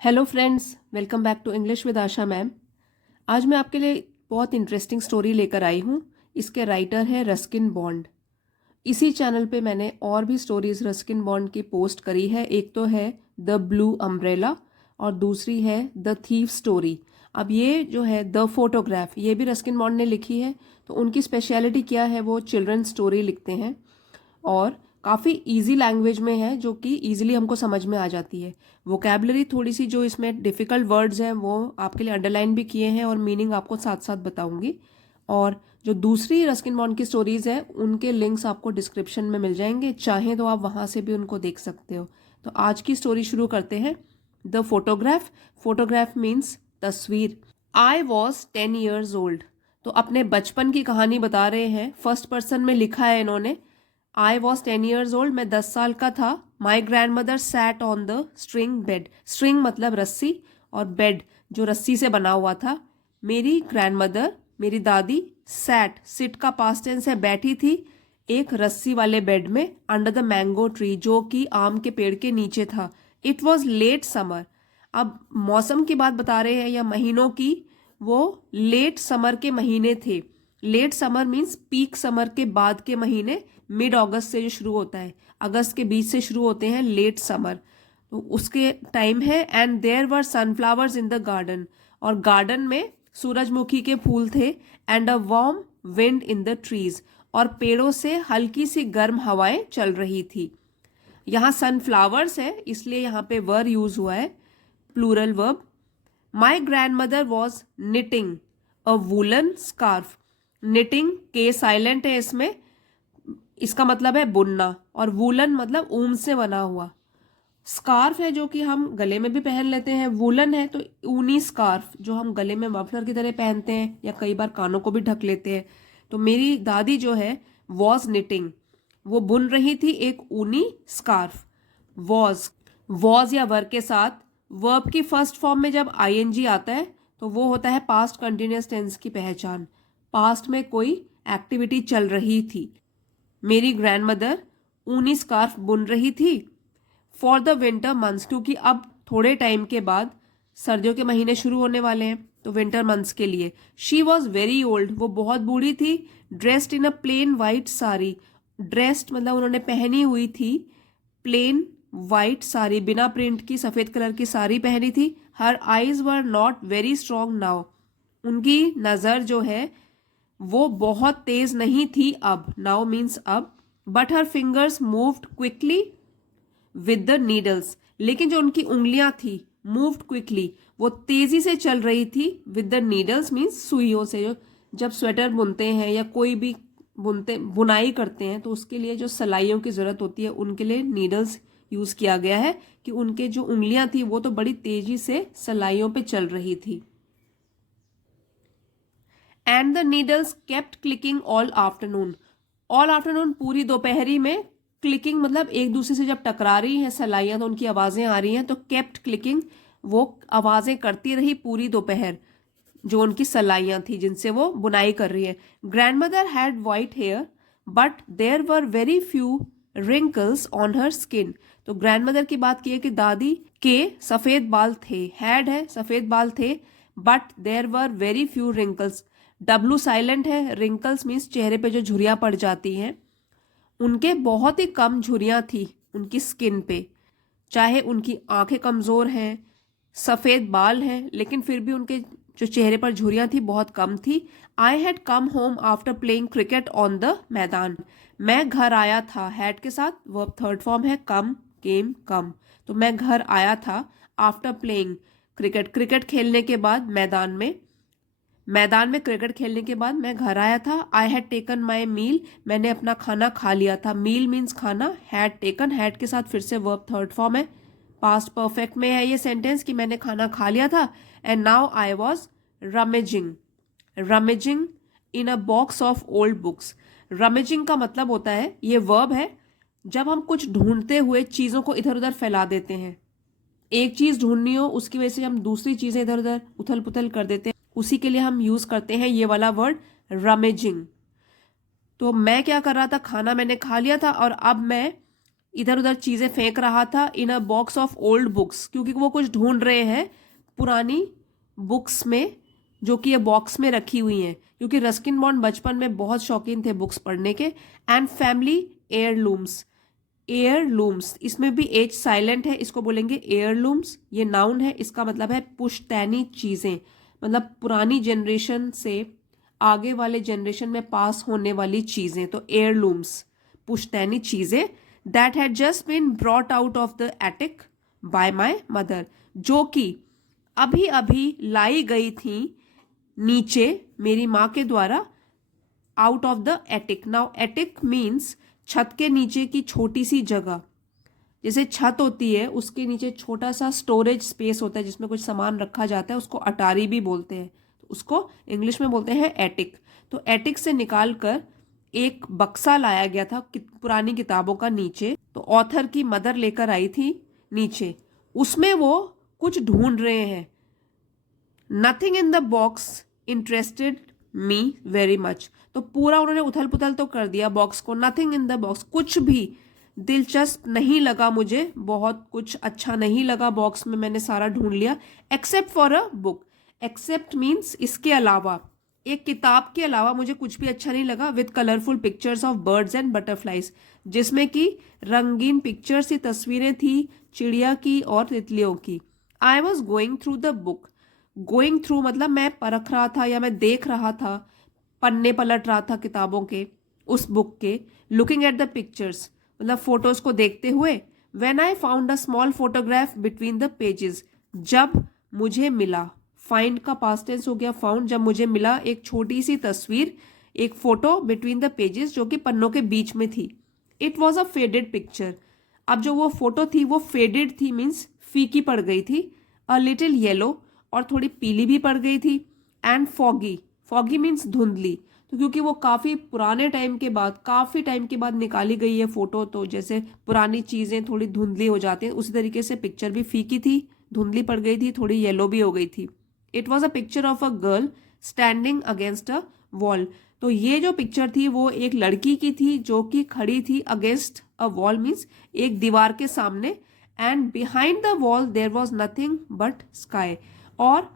Hello friends, welcome back to English with Asha ma'am. आज मैं आपके लिए बहुत इंटरेस्टिंग स्टोरी लेकर आई हूँ। इसके राइटर है रस्किन बॉन्ड। इसी चैनल पे मैंने और भी स्टोरीज रस्किन बॉन्ड की पोस्ट करी है। एक तो है द ब्लू अम्ब्रेला और दूसरी है द थीफ स्टोरी। अब ये जो है द फोटोग्राफ, ये भी रस्किन बॉन्ड ने लिखी है। तो उनकी स्पेशलिटी क्या है, वो चिल्ड्रन स्टोरी लिखते हैं और काफ़ी इजी लैंग्वेज में है, जो कि इजीली हमको समझ में आ जाती है। वोकैबलरी थोड़ी सी जो इसमें डिफ़िकल्ट वर्ड्स हैं वो आपके लिए अंडरलाइन भी किए हैं और मीनिंग आपको साथ साथ बताऊंगी। और जो दूसरी रस्किन बॉन्ड की स्टोरीज हैं उनके लिंक्स आपको डिस्क्रिप्शन में मिल जाएंगे, चाहें तो आप वहाँ से भी उनको देख सकते हो। तो आज की स्टोरी शुरू करते हैं। The photograph. फोटोग्राफ मीन्स तस्वीर। I was 10 years old. तो अपने बचपन की कहानी बता रहे हैं, फर्स्ट पर्सन में लिखा है इन्होंने। आई वॉज 10 years ओल्ड, मैं 10 साल का था। My grand mother sat on the string bed. String मतलब रस्सी और बेड जो रस्सी से बना हुआ था। मेरी ग्रैंड मदर, मेरी दादी, सैट, सिट का पास्ट टेंस है, बैठी थी एक रस्सी वाले बेड में अंडर द मैंगो ट्री, जो कि आम के पेड़ के नीचे था। It was late summer. अब मौसम की बात बता रहे हैं या महीनों की, वो लेट समर के महीने थे। Late summer means peak summer के बाद के महीने, मिड अगस्त से जो शुरू होता है, अगस्त के बीच से शुरू होते हैं लेट समर, तो उसके टाइम है। And there were sunflowers in the garden, और गार्डन में सूरजमुखी के फूल थे। And a warm wind in the trees, और पेड़ों से हल्की सी गर्म हवाएं चल रही थी। यहाँ सनफ्लावर्स है इसलिए यहाँ पे वर यूज हुआ है, plural verb. My grandmother was knitting a woollen scarf. Knitting के साइलेंट है इसमें, इसका मतलब है बुनना, और वूलन मतलब ऊन से बना हुआ। स्कार्फ है जो कि हम गले में भी पहन लेते हैं, वूलन है तो ऊनी स्कार्फ जो हम गले में मफलर की तरह पहनते हैं या कई बार कानों को भी ढक लेते हैं। तो मेरी दादी जो है वॉज निटिंग, वो बुन रही थी एक ऊनी स्कार्फ। वॉज या वर के साथ वर्ब की फर्स्ट फॉर्म में जब आईएनजी आता है तो वो होता है पास्ट कंटिन्यूअस टेंस की पहचान। पास्ट में कोई एक्टिविटी चल रही थी। मेरी ग्रैंड मदर ऊनी स्कार्फ बुन रही थी फॉर द विंटर मंथ्स, क्योंकि अब थोड़े टाइम के बाद सर्दियों के महीने शुरू होने वाले हैं, तो विंटर मंथ्स के लिए। शी वॉज वेरी ओल्ड, वो बहुत बूढ़ी थी। Dressed in a plain white sari. Dressed मतलब उन्होंने पहनी हुई थी प्लेन वाइट साड़ी, बिना प्रिंट की सफ़ेद कलर की साड़ी पहनी थी। Her eyes were not very strong now, उनकी नज़र जो है वो बहुत तेज नहीं थी अब, नाउ मीन्स अब। But her fingers moved quickly with the needles, लेकिन जो उनकी उंगलियां थी मूव्ड क्विकली, वो तेजी से चल रही थी। विद द नीडल्स मीन्स सुइयों से। जो जब स्वेटर बुनते हैं या कोई भी बुनाई करते हैं तो उसके लिए जो सलाइयों की जरूरत होती है, उनके लिए नीडल्स यूज किया गया है कि उनके जो उंगलियां थी वो तो बड़ी तेजी से सलाइयों पे चल रही थी। And the needles kept clicking all afternoon. All afternoon पूरी दोपहरी में, क्लिकिंग मतलब एक दूसरे से जब टकरा रही हैं सलाइयाँ तो उनकी आवाज़ें आ रही हैं, तो केप्ट क्लिकिंग, वो आवाज़ें करती रही पूरी दोपहर, जो उनकी सलाइयाँ थी जिनसे वो बुनाई कर रही है। Grandmother had white hair but there were very few wrinkles on her skin. तो ग्रैंड मदर की बात की है कि दादी के सफ़ेद बाल थे, हैड है सफ़ेद बाल थे, but there were very few wrinkles, W silent है, रिंकल्स मीन्स चेहरे पे जो झुर्रियाँ पड़ जाती हैं, उनके बहुत ही कम झुर्रियाँ थी उनकी स्किन पे। चाहे उनकी आंखें कमज़ोर हैं, सफ़ेद बाल हैं, लेकिन फिर भी उनके जो चेहरे पर झुर्रियाँ थी बहुत कम थी। I had come home after playing cricket on the मैदान। मैं घर आया था, हैड के साथ वर्ब थर्ड फॉर्म है कम, केम, कम। तो मैं घर आया था आफ्टर प्लेइंग क्रिकेट, क्रिकेट खेलने के बाद मैदान में क्रिकेट खेलने के बाद मैं घर आया था। आई हैड टेकन माई मील, मैंने अपना खाना खा लिया था। मील मीन्स खाना, हैड टेकन, हैड के साथ फिर से वर्ब थर्ड फॉर्म है, पास्ट परफेक्ट में है ये सेंटेंस कि मैंने खाना खा लिया था। And now I was rummaging, rummaging in a box of old books. Rummaging का मतलब होता है, ये वर्ब है जब हम कुछ ढूंढते हुए चीज़ों को इधर उधर फैला देते हैं। एक चीज़ ढूंढनी हो, उसकी वजह से हम दूसरी चीज़ें इधर उधर उथल पुथल कर देते हैं, उसी के लिए हम यूज़ करते हैं ये वाला वर्ड रमेजिंग। तो मैं क्या कर रहा था, खाना मैंने खा लिया था और अब मैं इधर उधर चीज़ें फेंक रहा था in a box of old books, क्योंकि वो कुछ ढूंढ रहे हैं पुरानी बुक्स में जो कि ये बॉक्स में रखी हुई हैं, क्योंकि रस्किन बॉन्ड बचपन में बहुत शौकीन थे बुक्स पढ़ने के। एंड फैमिली एयरलूम्स, एयरलूम्स इसमें भी एच साइलेंट है, इसको बोलेंगे एयरलूम्स। ये नाउन है, इसका मतलब है पुश्तैनी चीज़ें, मतलब पुरानी जनरेशन से आगे वाले जनरेशन में पास होने वाली चीज़ें। तो एयरलूम्स पुश्तैनी चीज़ें that had just been brought out of the attic by my mother, जो कि अभी अभी लाई गई थी नीचे मेरी माँ के द्वारा, out of the attic. Now attic means छत के नीचे की छोटी सी जगह, जैसे छत होती है उसके नीचे छोटा सा स्टोरेज स्पेस होता है जिसमें कुछ सामान रखा जाता है, उसको अटारी भी बोलते हैं, तो उसको इंग्लिश में बोलते हैं एटिक। तो एटिक से निकाल कर एक बक्सा लाया गया था पुरानी किताबों का नीचे, तो ऑथर की मदर लेकर आई थी नीचे, उसमें वो कुछ ढूंढ रहे हैं। Nothing in the box interested me very much, तो पूरा उन्होंने उथल पुथल तो कर दिया बॉक्स को। नथिंग इन द बॉक्स, कुछ भी दिलचस्प नहीं लगा मुझे, बहुत कुछ अच्छा नहीं लगा बॉक्स में, मैंने सारा ढूंढ लिया। Except for a book, except means इसके अलावा, एक किताब के अलावा मुझे कुछ भी अच्छा नहीं लगा। With colourful pictures of birds and butterflies, जिसमें कि रंगीन पिक्चर्स की तस्वीरें थी चिड़िया की और तितलियों की। I was going through the book, going through मतलब मैं परख रहा था या मैं देख रहा था, पन्ने पलट रहा था किताबों के, उस बुक के। लुकिंग एट द पिक्चर्स मतलब फोटोज को देखते हुए। When I found a small photograph between the pages, जब मुझे मिला, फाइंड का पास्ट टेंस हो गया फाउंड, जब मुझे मिला एक छोटी सी तस्वीर, एक फोटो बिटवीन द पेजेस जो कि पन्नों के बीच में थी। It was a faded picture, अब जो वो फोटो थी वो फेडेड थी मीन्स फीकी पड़ गई थी, अ लिटिल येलो और थोड़ी पीली भी पड़ गई थी, एंड फॉगी, फॉगी मीन्स धुंधली। तो क्योंकि वो काफ़ी पुराने टाइम के बाद, काफ़ी टाइम के बाद निकाली गई है फोटो, तो जैसे पुरानी चीज़ें थोड़ी धुंधली हो जाती हैं, उसी तरीके से पिक्चर भी फीकी थी, धुंधली पड़ गई थी, थोड़ी येलो भी हो गई थी। It was a picture of a girl standing against a wall, तो ये जो पिक्चर थी वो एक लड़की की थी जो कि खड़ी थी अगेंस्ट अ वॉल मीन्स एक दीवार के सामने, and behind the wall there was nothing but sky, और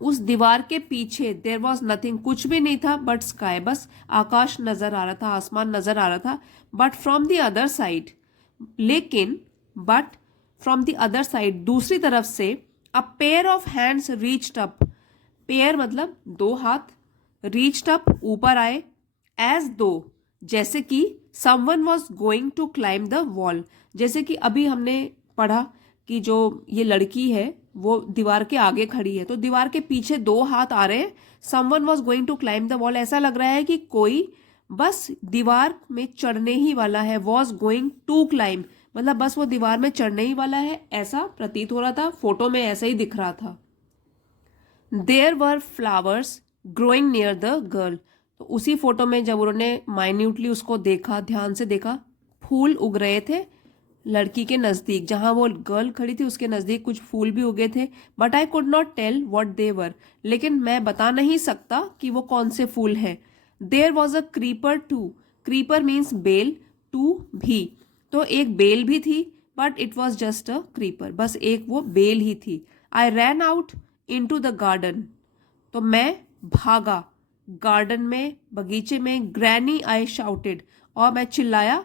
उस दीवार के पीछे देयर वॉज नथिंग, कुछ भी नहीं था बट स्काई, बस आकाश नजर आ रहा था, आसमान नजर आ रहा था। But from the other side, लेकिन but from the other side दूसरी तरफ से, a pair of hands reached up, pair मतलब दो हाथ, रीच्ड अप ऊपर आए, एज दो जैसे कि someone was going to climb the wall, जैसे कि अभी हमने पढ़ा कि जो ये लड़की है वो दीवार के आगे खड़ी है, तो दीवार के पीछे दो हाथ आ रहे हैं। Someone was going to climb the wall, ऐसा लग रहा है कि कोई बस दीवार में चढ़ने ही वाला है। वॉज गोइंग टू क्लाइम मतलब बस वो दीवार में चढ़ने ही वाला है, ऐसा प्रतीत हो रहा था, फोटो में ऐसा ही दिख रहा था। There were flowers growing near the girl, तो उसी फोटो में जब उन्होंने माइन्यूटली उसको देखा, ध्यान से देखा, फूल उग रहे थे लड़की के नज़दीक, जहाँ वो गर्ल खड़ी थी उसके नज़दीक कुछ फूल भी उगे थे। But I could not tell what they were, लेकिन मैं बता नहीं सकता कि वो कौन से फूल हैं। There was a creeper too, creeper means बेल, टू भी, तो एक बेल भी थी, but it was just a creeper, बस एक वो बेल ही थी। I ran out into the garden, तो मैं भागा गार्डन में, बगीचे में। ग्रैनी आई शाउटेड, और मैं चिल्लाया,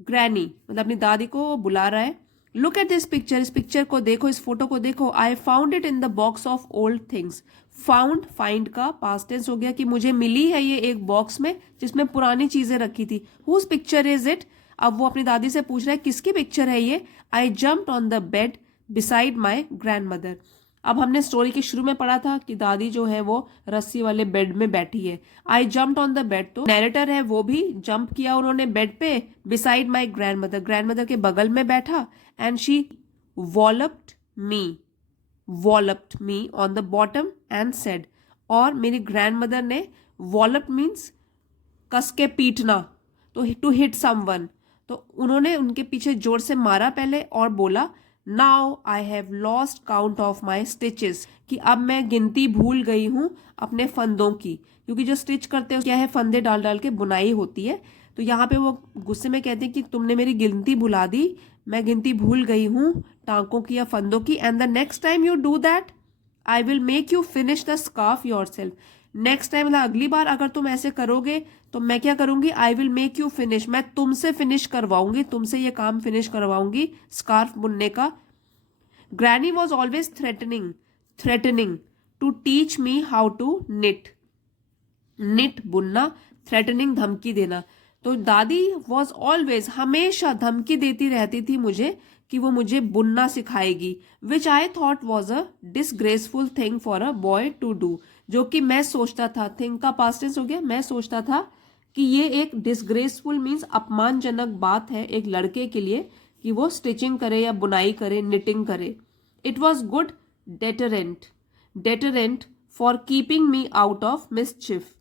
ग्रैनी मतलब अपनी दादी को बुला रहा है। लुक एट दिस पिक्चर, इस पिक्चर को देखो, इस फोटो को देखो। I found it in the box of old things, found find का पास्ट टेंस हो गया कि मुझे मिली है ये एक बॉक्स में जिसमें पुरानी चीजें रखी थी। हुज पिक्चर इज इट, अब वो अपनी दादी से पूछ रहा है किसकी पिक्चर है ये। आई jumped on the bed beside my grand mother, अब हमने स्टोरी के शुरू में पढ़ा था कि दादी जो है वो रस्सी वाले बेड में बैठी है। I jumped on the bed, तो नैरेटर है वो भी जंप किया उन्होंने बेड पे, beside my grandmother, grandmother के बगल में बैठा। And she walloped me on the bottom and said, और मेरी ग्रैंड मदर ने, वॉलप्ड मीन्स कस के पीटना, तो टू हिट समवन, तो उन्होंने उनके पीछे जोर से मारा पहले और बोला, now I have lost count of my stitches, कि अब मैं गिनती भूल गई हूँ अपने फंदों की, क्योंकि जो स्टिच करते हैं क्या है, फंदे डाल डाल के बुनाई होती है। तो यहाँ पे वो गुस्से में कहते हैं कि तुमने मेरी गिनती भुला दी, मैं गिनती भूल गई हूँ टांकों की या फंदों की। And the next time you do that I will make you finish the scarf your self. Next time मतलब अगली बार अगर तुम ऐसे करोगे तो मैं क्या करूंगी, I will make you finish, मैं तुमसे फिनिश करवाऊंगी, तुमसे ये काम फिनिश करवाऊंगी स्कार्फ बुनने का। Granny was always threatening to teach me how to knit, knit बुनना, थ्रेटनिंग धमकी देना। तो दादी वॉज ऑलवेज हमेशा धमकी देती रहती थी मुझे कि वो मुझे बुनना सिखाएगी, which I thought was a disgraceful thing for a boy to do, जो कि मैं सोचता था, थिंग का पास्ट टेंस हो गया, मैं सोचता था कि ये एक डिसग्रेसफुल मीन्स अपमानजनक बात है एक लड़के के लिए कि वो स्टिचिंग करे या बुनाई करे, निटिंग करे। It was good deterrent for keeping me out of मिसचिफ।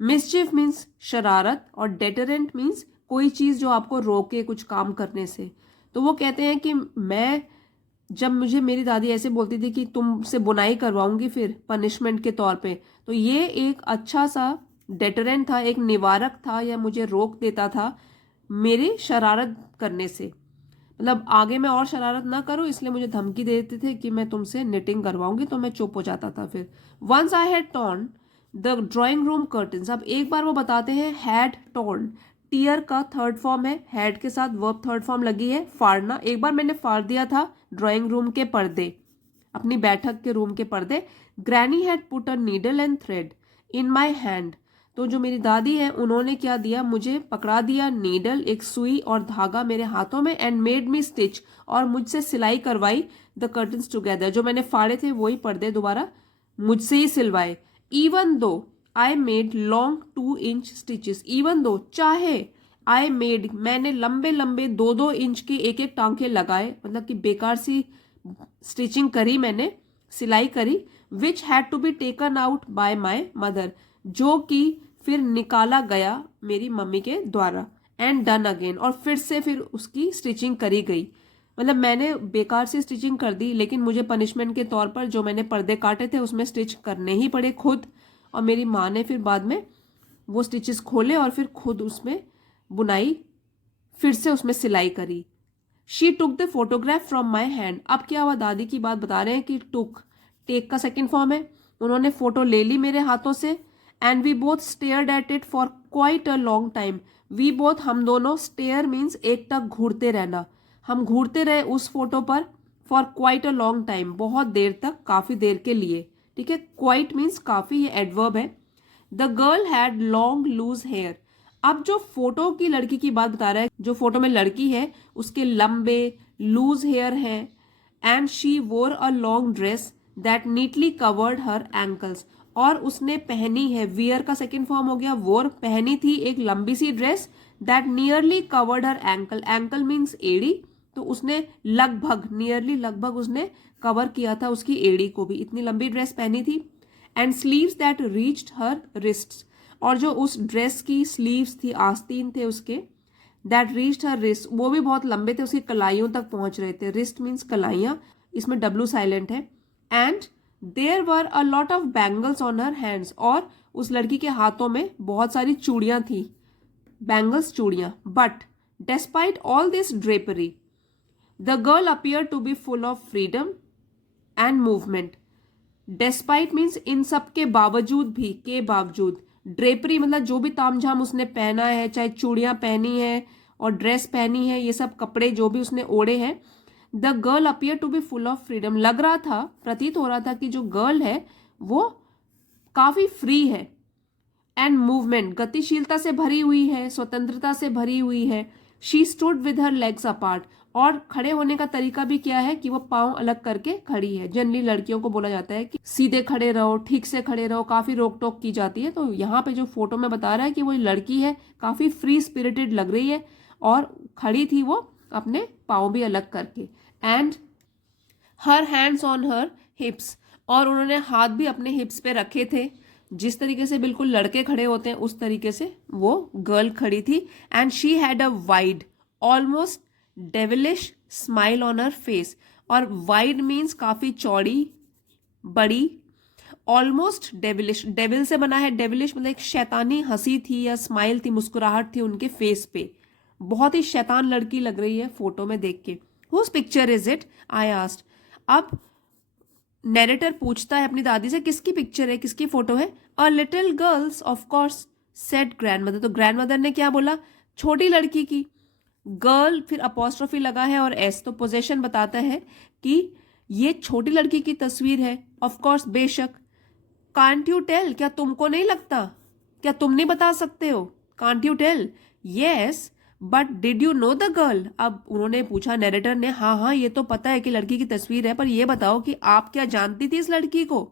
मिसचिफ means शरारत और डेटरेंट मीन्स कोई चीज जो आपको रोके कुछ काम करने से। तो वो कहते हैं कि मैं, जब मुझे मेरी दादी ऐसे बोलती थी कि तुमसे बुनाई करवाऊंगी फिर पनिशमेंट के तौर पे, तो ये एक अच्छा सा डेटरेंट था, एक निवारक था, या मुझे रोक देता था मेरी शरारत करने से। मतलब आगे मैं और शरारत ना करूं इसलिए मुझे धमकी देते थे कि मैं तुमसे निटिंग करवाऊंगी, तो मैं चुप हो जाता था फिर। Once I had torn the drawing room curtains. अब एक बार वो बताते हैं हैड टॉर्न, टीयर का थर्ड फॉर्म है, हैड के साथ वर्ब थर्ड फॉर्म लगी है, फाड़ना। एक बार मैंने फाड़ दिया था ड्राइंग रूम के पर्दे, अपनी बैठक के रूम के पर्दे। Granny had put a needle and thread in my hand. तो जो मेरी दादी है उन्होंने क्या दिया, मुझे पकड़ा दिया नीडल, एक सुई और धागा मेरे हाथों में, एंड मेड मी स्टिच, और मुझसे सिलाई करवाई द कर्टन्स टुगेदर। जो मैंने फाड़े थे वही पर्दे दोबारा मुझसे ही सिलवाए। Even though I made long 2 inch stitches, even though चाहे, आई मेड मैंने लंबे लंबे 2-2 इंच के एक एक टांके लगाए, मतलब कि बेकार सी स्टिचिंग करी मैंने, सिलाई करी। Which had to be taken out by my mother, जो कि फिर निकाला गया मेरी मम्मी के द्वारा। एंड डन अगेन, और फिर से फिर उसकी स्टिचिंग करी गई। मतलब मैंने बेकार से स्टिचिंग कर दी, लेकिन मुझे पनिशमेंट के तौर पर जो मैंने पर्दे काटे थे उसमें स्टिच करने ही पड़े खुद। और मेरी माँ ने फिर बाद में वो स्टिचेस खोले और फिर खुद उसमें बुनाई, फिर से उसमें सिलाई करी। She took the photograph from my hand. अब क्या हुआ, दादी की बात बता रहे हैं कि टुक टेक का सेकेंड फॉर्म है, उन्होंने फोटो ले ली मेरे हाथों से। And we both stared at it for quite a long time. We both हम दोनों, स्टेयर मीन्स एक टक घूरते रहना, हम घूरते रहे उस फोटो पर, for quite a long time बहुत देर तक, काफी देर के लिए। ठीक है, क्वाइट मीन्स काफी, ये एडवर्ब है। The girl had long loose hair. अब जो फोटो की लड़की की बात बता रहा है, जो फोटो में लड़की है उसके लंबे लूज हेयर हैं। एंड शी वोर a long dress that neatly covered her ankles, और उसने पहनी है, वियर का सेकेंड फॉर्म हो गया वोर, पहनी थी एक लंबी सी dress, that nearly covered her ankle, ankle means एड़ी, तो उसने लगभग, नियरली लगभग उसने कवर किया था उसकी एड़ी को भी, इतनी लंबी ड्रेस पहनी थी। एंड स्लीव्स दैट रीच्ड हर रिस्ट्स, और जो उस ड्रेस की स्लीव्स थी, आस्तीन थे उसके, दैट रीच्ड हर रिस्ट, वो भी बहुत लंबे थे, उसकी कलाइयों तक पहुंच रहे थे, रिस्ट मीन्स कलाइयां, इसमें डब्ल्यू साइलेंट है। And there were a lot of bangles on her hands, और उस लड़की के हाथों में बहुत सारी चूड़ियां थी, बैंगल्स चूड़ियां। But despite all this drapery the girl appear to be full of freedom and movement. Despite means इन सब के बावजूद भी, के बावजूद, ड्रेपरी मतलब जो भी तामझाम उसने पहना है, चाहे चूड़ियां पहनी है और ड्रेस पहनी है, ये सब कपड़े जो भी उसने ओढ़े हैं। The girl appear to be full of freedom, लग रहा था, प्रतीत हो रहा था कि जो गर्ल है वो काफी फ्री है। एंड मूवमेंट, गतिशीलता से भरी हुई है, स्वतंत्रता से भरी हुई है। She stood with her legs apart, और खड़े होने का तरीका भी क्या है कि वो पांव अलग करके खड़ी है। जनरली लड़कियों को बोला जाता है कि सीधे खड़े रहो, ठीक से खड़े रहो, काफी रोक टोक की जाती है। तो यहाँ पे जो फोटो में बता रहा है कि वो लड़की है, काफी फ्री स्पिरिटेड लग रही है, और खड़ी थी वो अपने पांव भी अलग करके। And her hands on her हिप्स, और उन्होंने हाथ भी अपने हिप्स पे रखे थे, जिस तरीके से बिल्कुल लड़के खड़े होते हैं उस तरीके से वो गर्ल खड़ी थी। And she had a wide almost devilish smile on her face, और वाइड मीन्स काफी चौड़ी, बड़ी, ऑलमोस्ट डेविलिश, डेविल से बना है, डेविलिश मतलब एक शैतानी हंसी थी या स्माइल थी, मुस्कुराहट थी उनके फेस पे, बहुत ही शैतान लड़की लग रही है फोटो में देख के। Whose picture is it, I asked. अब नैरेटर पूछता है अपनी दादी से किसकी पिक्चर है, किसकी फोटो है। A little girls of course said grandmother, तो ग्रैंडमदर ने क्या बोला, छोटी लड़की की। गर्ल फिर अपॉस्ट्रोफी लगा है और एस, तो पोजेशन बताता है कि ये छोटी लड़की की तस्वीर है। ऑफ कोर्स, बेशक। कांट यू टेल, क्या तुमको नहीं लगता, क्या तुम नहीं बता सकते हो, can't you tell. Yes but did you know the girl, अब उन्होंने पूछा नैरेटर ने, हाँ हाँ ये तो पता है कि लड़की की तस्वीर है, पर ये बताओ कि आप क्या जानती थी इस लड़की को।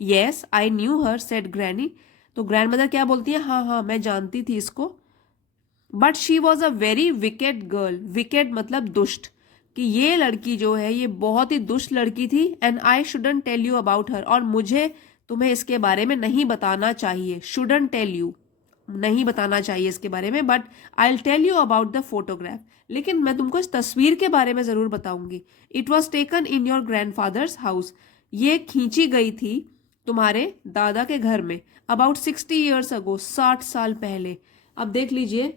Yes I knew her said granny, तो ग्रैंड मदर क्या बोलती है, हाँ हाँ मैं जानती थी इसको। But she was a very wicked girl, wicked मतलब दुष्ट, कि ये लड़की जो है ये बहुत ही दुष्ट लड़की थी। And I shouldn't tell you about her, और मुझे तुम्हें इसके बारे में नहीं बताना चाहिए। शुडंट टेल यू, नहीं बताना चाहिए इसके बारे में, but I will tell you about the photograph, लेकिन मैं तुमको इस तस्वीर के बारे में जरूर बताऊंगी। It was taken in your grandfathers house, ये खींची गई थी तुम्हारे दादा के घर में, अबाउट 60 ईयर्स अगो, 60 साल पहले। अब देख लीजिए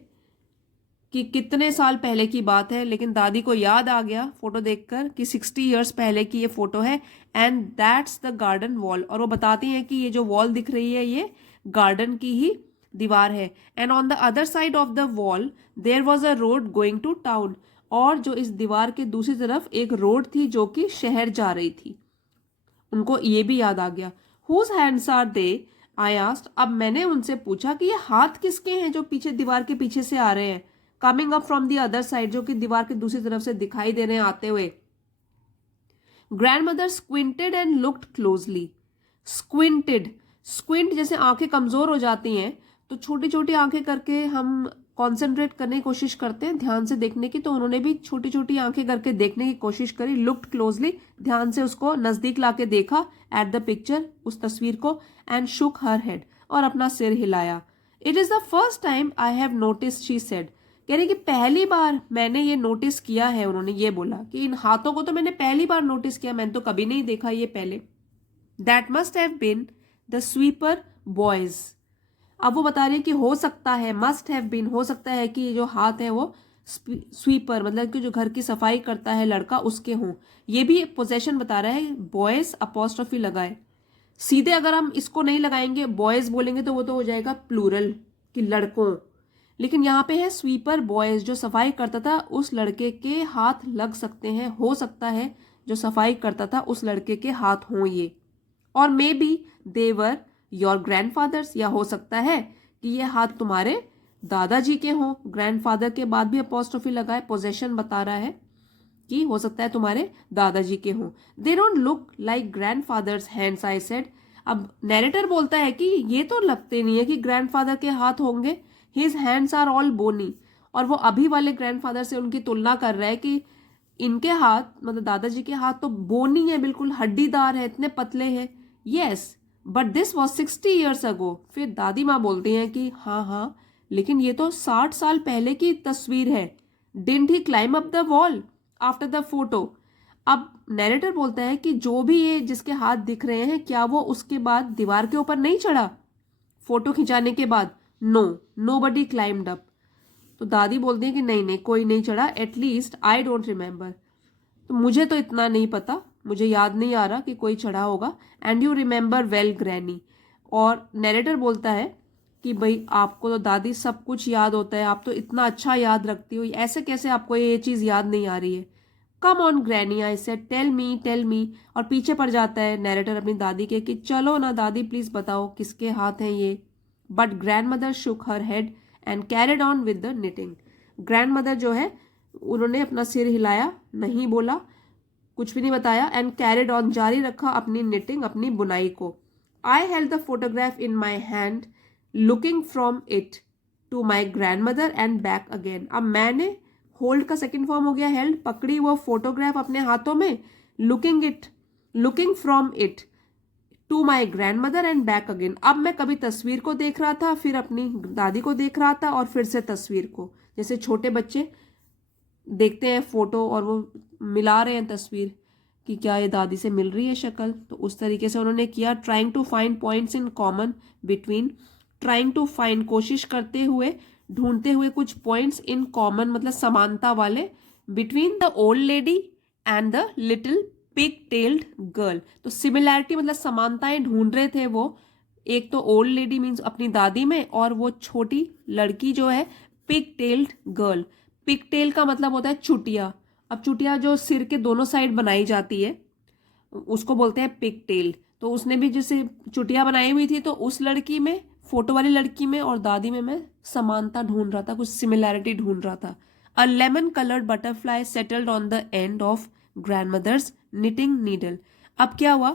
कि कितने साल पहले की बात है, लेकिन दादी को याद आ गया फोटो देखकर कि 60 ईयर्स पहले की ये फोटो है। And that's the garden wall, और वो बताती हैं कि ये जो वॉल दिख रही है ये गार्डन की ही दीवार है। And on the other side of the wall there was a road going to town, और जो इस दीवार के दूसरी तरफ एक रोड थी जो कि शहर जा रही थी। उनको ये भी याद आ गया। Whose hands are they, I asked, अब मैंने उनसे पूछा कि ये हाथ किसके हैं जो पीछे दीवार के पीछे से आ रहे हैं, coming up from the other side, जो कि दीवार की दूसरी तरफ से दिखाई दे रहे हैं आते हुए। Grandmother squinted and looked closely, squinted, squint जैसे आंखें कमजोर हो जाती हैं तो छोटी छोटी आंखें करके हम कॉन्सेंट्रेट करने की कोशिश करते हैं, ध्यान से देखने की, तो उन्होंने भी छोटी छोटी आंखें करके देखने की कोशिश करी। लुक्ड क्लोजली, ध्यान से उसको नजदीक लाके देखा, एट द पिक्चर, उस तस्वीर को, एंड शुक हर हेड, और अपना सिर हिलाया। It is the first time I have notice, she said, कह रही कि पहली बार मैंने ये नोटिस किया है, उन्होंने ये बोला कि इन हाथों को तो मैंने पहली बार नोटिस किया, मैंने तो कभी नहीं देखा ये पहले। That must have been the sweeper boys, अब वो बता रही है कि हो सकता है, मस्ट हैव बीन, हो सकता है कि जो हाथ है वो स्वीपर मतलब कि जो घर की सफाई करता है लड़का, उसके हों। ये भी पोजेशन बता रहा है, बॉयज अपॉस्ट्रोफी लगाए। सीधे अगर हम इसको नहीं लगाएंगे, बॉयज बोलेंगे तो वो तो हो जाएगा प्लूरल कि लड़कों, लेकिन यहाँ पे है स्वीपर बॉयज, जो सफाई करता था उस लड़के के हाथ लग सकते हैं, हो सकता है जो सफाई करता था उस लड़के के हाथ हों ये। और maybe they were your grandfathers, या हो सकता है कि ये हाथ तुम्हारे दादाजी के हों। ग्रैंडफादर के बाद भी अपॉस्ट्रोफी लगाए, पोजेशन बता रहा है कि हो सकता है तुम्हारे दादाजी के हों। They don't look like grandfathers hands, I said. अब नैरेटर बोलता है कि ये तो लगते नहीं है कि ग्रैंडफादर के हाथ होंगे, हिज हैंड्स आर ऑल बोनी, और वो अभी वाले ग्रैंडफादर से उनकी तुलना कर रहा है कि इनके हाथ मतलब दादाजी के हाथ तो बोनी है, बिल्कुल हड्डीदार है, इतने पतले हैं। Yes but this was 60 years ago, फिर दादी माँ बोलती हैं कि हाँ हाँ लेकिन ये तो 60 साल पहले की तस्वीर है। Didn't he climb up the wall after the photo, अब नैरेटर बोलता है कि जो भी ये जिसके हाथ दिख रहे हैं क्या वो उसके बाद दीवार के ऊपर नहीं चढ़ा फोटो खिंचाने के बाद। नो, नोबडी क्लाइम्ड अप, तो दादी बोलती है कि नहीं नहीं कोई नहीं चढ़ा, एटलीस्ट आई डोंट रिमेंबर, तो मुझे तो इतना नहीं पता, मुझे याद नहीं आ रहा कि कोई चढ़ा होगा। And you remember well granny, और नैरेटर बोलता है कि भाई आपको तो दादी सब कुछ याद होता है, आप तो इतना अच्छा याद रखती हो, ऐसे कैसे आपको ये चीज़ याद नहीं आ रही है। Come on granny, I said tell me, और पीछे पड़ जाता है नैरेटर अपनी दादी के कि चलो ना दादी प्लीज बताओ किसके हाथ हैं ये। But grandmother shook her head and carried on with the knitting, grandmother जो है उन्होंने अपना सिर हिलाया, नहीं बोला, कुछ भी नहीं बताया, एंड कैरिड ऑन, जारी रखा अपनी निटिंग, अपनी बुनाई को। I held the photograph in my hand looking from it to my grandmother and back again, अब मैंने होल्ड का सेकेंड फॉर्म हो गया हेल्ड, पकड़ी वो फोटोग्राफ अपने हाथों में, looking from it to my grandmother and back again, अब मैं कभी तस्वीर को देख रहा था, फिर अपनी दादी को देख रहा था, और फिर से तस्वीर को, जैसे छोटे बच्चे देखते हैं फोटो और वो मिला रहे हैं तस्वीर, कि क्या ये दादी से मिल रही है शक्ल। तो उस तरीके से उन्होंने किया। Trying to find points in common between, trying to find कोशिश करते हुए, ढूंढते हुए कुछ पॉइंट्स इन कॉमन मतलब समानता वाले, between the old lady and the little pig tailed girl. तो सिमिलैरिटी मतलब समानताएं ढूंढ रहे थे वो, एक तो ओल्ड लेडी मीन्स अपनी दादी में, और वो छोटी लड़की जो है pigtailed girl. Pigtail का मतलब होता है चुटिया। अब चुटिया जो सिर के दोनों साइड बनाई जाती है उसको बोलते हैं पिग टेल। तो उसने भी जैसे चुटिया बनाई हुई थी, तो उस लड़की में, फोटो वाली लड़की में और दादी में मैं समानता ढूंढ रहा था, कुछ सिमिलैरिटी ढूंढ रहा था। A lemon coloured butterfly settled on the end of grandmother's knitting needle. अब क्या हुआ,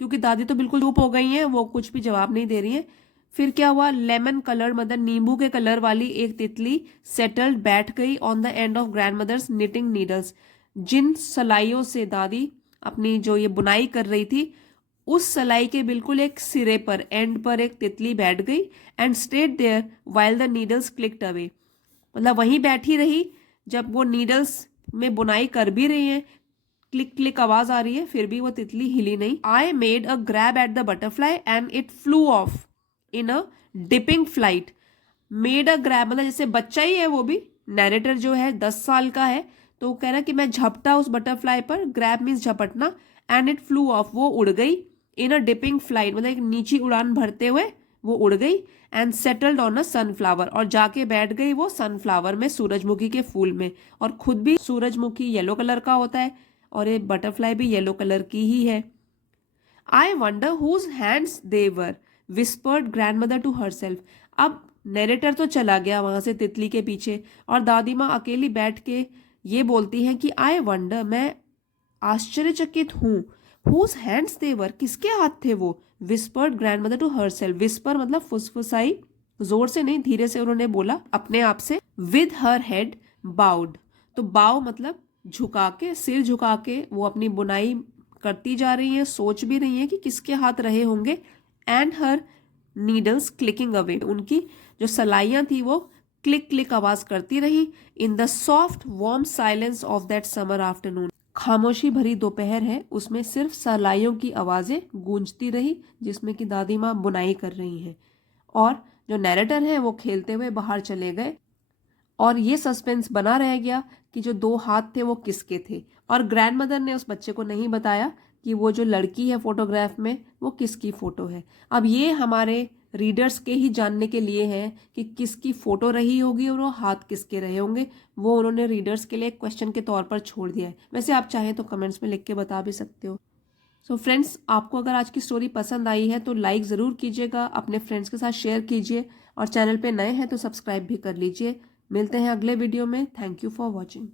क्योंकि दादी तो बिल्कुल चुप हो गई हैं, वो कुछ भी जवाब नहीं दे रही है। फिर क्या हुआ, लेमन कलर मतलब नींबू के कलर वाली एक तितली सेटल्ड बैठ गई on the end of grandmother's knitting needles. जिन सलाइयों से दादी अपनी जो ये बुनाई कर रही थी, उस सलाई के बिल्कुल एक सिरे पर, एंड पर एक तितली बैठ गई। And stayed there while the needles clicked away. मतलब वहीं बैठी रही जब वो नीडल्स में बुनाई कर भी रही हैं, क्लिक क्लिक आवाज आ रही है, फिर भी वो तितली हिली नहीं। I made a grab at the butterfly and it flew of in a dipping flight. Made a grab मतलब जैसे बच्चा ही है वो भी, नैरेटर जो है 10 साल का है, तो वो कह रहा कि मैं झपटा उस बटरफ्लाई पर, ग्रैब मीन्स झपटना, एंड इट फ्लू ऑफ वो उड़ गई, इन अ डिपिंग फ्लाइट मतलब एक नीची उड़ान भरते हुए वो उड़ गई, and settled on a sunflower और जाके बैठ गई वो सनफ्लावर में, सूरजमुखी के फूल में। और खुद भी सूरजमुखी येलो कलर का होता है और ये बटरफ्लाई भी येलो कलर की ही है। I wonder whose hands they were, whispered grandmother to herself. अब नरेटर तो चला गया वहां से तितली के पीछे, और दादी माँ अकेली बैठ के ये बोलती हैं कि आई वंडर, मैं आश्चर्यचकित हूँ, हुज हैंड्स दे वर, किसके हाथ थे वो, whispered grandmother to herself. Whisper मतलब फुसफुसाई, जोर से नहीं धीरे से उन्होंने बोला अपने आप से। विद हर हेड बाउड, तो बाव मतलब झुका के, सिर झुका के वो अपनी बुनाई करती जा रही है, सोच भी रही है कि किसके हाथ रहे होंगे। And her needles clicking away, उनकी जो सलाइयां थी वो क्लिक क्लिक आवाज करती रही। In the soft warm silence of that summer afternoon, खामोशी भरी दोपहर है, उसमें सिर्फ सलाइयों की आवाजें गूंजती रही जिसमें कि दादी माँ बुनाई कर रही हैं, और जो नैरेटर है वो खेलते हुए बाहर चले गए। और ये सस्पेंस बना रह गया कि जो दो हाथ थे वो किसके थे, और ग्रैंडमदर ने उस बच्चे को नहीं बताया कि वो जो लड़की है फोटोग्राफ में वो किसकी फोटो है। अब ये हमारे रीडर्स के ही जानने के लिए है कि किसकी फोटो रही होगी और वो हाथ किसके रहे होंगे, वो उन्होंने रीडर्स के लिए एक क्वेश्चन के तौर पर छोड़ दिया है। वैसे आप चाहें तो कमेंट्स में लिख के बता भी सकते हो। सो फ्रेंड्स, आपको अगर आज की स्टोरी पसंद आई है तो लाइक ज़रूर कीजिएगा, अपने फ्रेंड्स के साथ शेयर कीजिए, और चैनल पे नए हैं तो सब्सक्राइब भी कर लीजिए। मिलते हैं अगले वीडियो में। Thank you for watching.